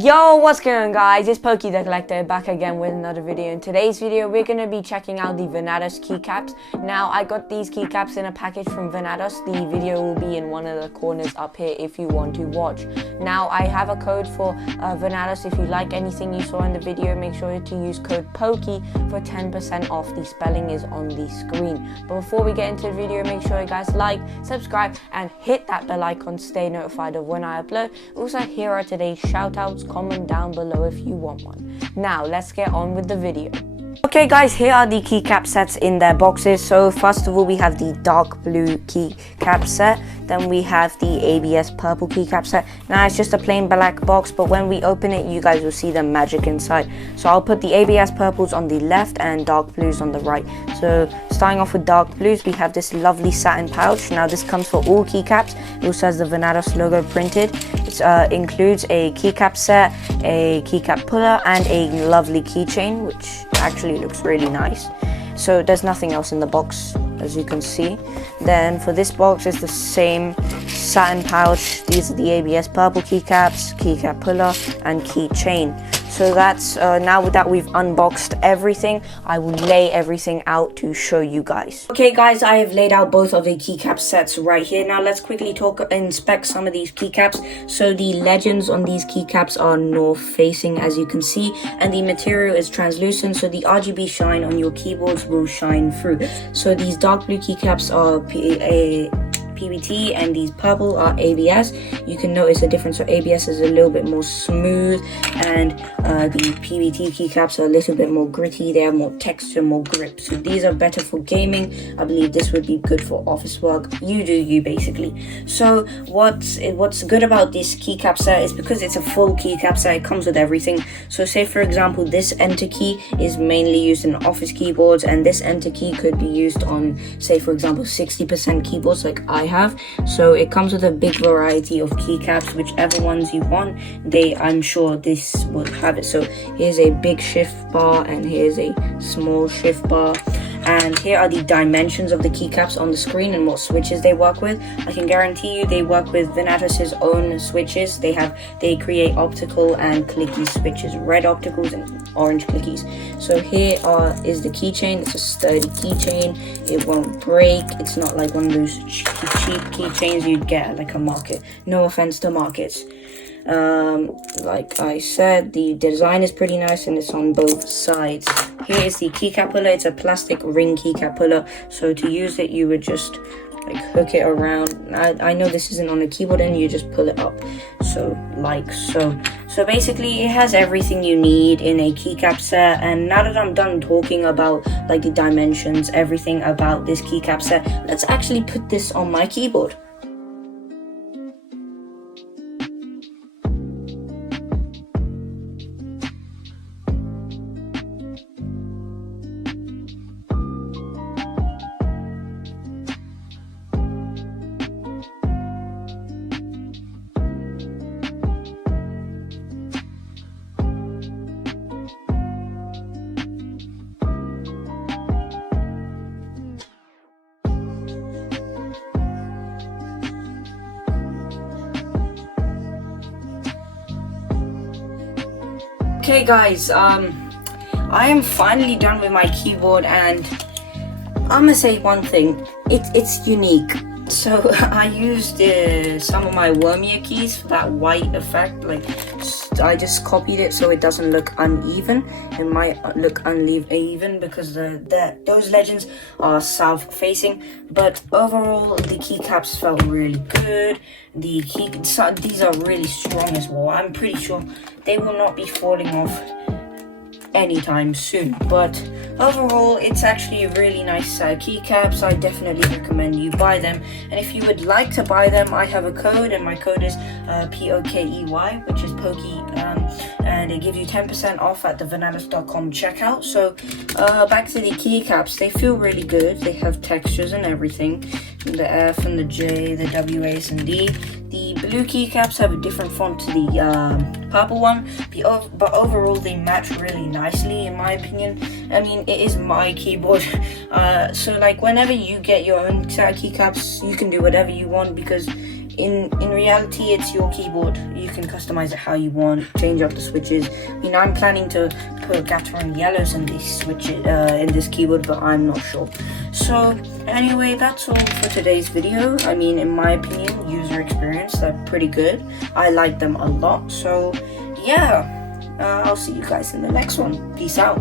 Yo, what's going on, guys? It's Pokey the Collector back again with another video. In today's video, we're going to be checking out the Venatos Keycaps. Now, I got these keycaps in a package from Venatos. The video will be in one of the corners up here if you want to watch. Now, I have a code for Venatos. If you like anything you saw in the video, make sure to use code POKEY for 10% off. The spelling is on the screen. But before we get into the video, make sure you guys like, subscribe, and hit that bell icon to stay notified of when I upload. Also, here are today's shoutouts. Comment down below if you want one. Now let's get on with the video. Okay guys, here are the keycap sets in their boxes. So first of all, we have the dark blue keycap set. Then we have the ABS purple keycap set. Now it's just a plain black box, but when we open it, you guys will see the magic inside. So I'll put the ABS purples on the left and dark blues on the right. So starting off with dark blues, we have this lovely satin pouch. Now this comes for all keycaps. It also has the Venatos logo printed. It includes a keycap set, a keycap puller, and a lovely keychain, which actually looks really nice. So there's nothing else in the box, as you can see. Then for this box, it's the same satin pouch. These are the ABS purple keycaps, keycap puller, and keychain. So that's now that we've unboxed everything, I will lay everything out to show you guys. Okay guys, I have laid out both of the keycap sets right here. Now let's quickly inspect some of these keycaps. So the legends on these keycaps are north facing, as you can see, and the material is translucent, so the RGB shine on your keyboards will shine through. So these dark blue keycaps are PBT and these purple are ABS. You can notice the difference. So ABS is a little bit more smooth, and the PBT keycaps are a little bit more gritty. They have more texture, more grip. So these are better for gaming. I believe this would be good for office work. You do you, basically. So what's good about this keycap set is because it's a full keycap set, it comes with everything. So say for example, this enter key is mainly used in office keyboards, and this enter key could be used on, say for example, 60% keyboards like I have. So it comes with a big variety of keycaps, whichever ones you want. I'm sure this will have it. So here's a big shift bar, and here's a small shift bar, and here are the dimensions of the keycaps on the screen and what switches they work with. I can guarantee you they work with Venatos' own switches. They create optical and clicky switches, red opticals and orange clickies. So here is the keychain. It's a sturdy keychain. It won't break. It's not like one of those cheap keychains you'd get at like a market. No offense to markets. Like I said, the design is pretty nice and it's on both sides. Here is the keycap puller. It's a plastic ring keycap puller. So to use it, you would just like hook it around. I know this isn't on a keyboard, and you just pull it up. So like so. So basically it has everything you need in a keycap set. And now that I'm done talking about like the dimensions, everything about this keycap set, let's actually put this on my keyboard. Okay guys, I am finally done with my keyboard, and I'm gonna say one thing, it's unique. So I used some of my Wormier keys for that white effect. Like I just copied it so it doesn't look uneven. It might look uneven because those legends are south facing, but overall the keycaps felt really good. These are really strong as well. I'm pretty sure they will not be falling off anytime soon, but overall it's actually really nice keycaps. I definitely recommend you buy them, and if you would like to buy them, I have a code, and my code is POKEY, which is Pokey, and they give you 10% off at the venatos.com checkout. So back to the keycaps, they feel really good. They have textures and everything, the F and the J, the W, A, and D. The blue keycaps have a different font to the purple one, but overall they match really nicely in my opinion. I mean, it is my keyboard, so like whenever you get your own set of keycaps, you can do whatever you want, because in reality, it's your keyboard. You can customize it how you want, change up the switches. I mean, I'm planning to put gatherering yellows in these switches, in this keyboard, but I'm not sure. So anyway, that's all for today's video. I mean, in my opinion, user experience, they're pretty good. I like them a lot. So yeah, I'll see you guys in the next one. Peace out.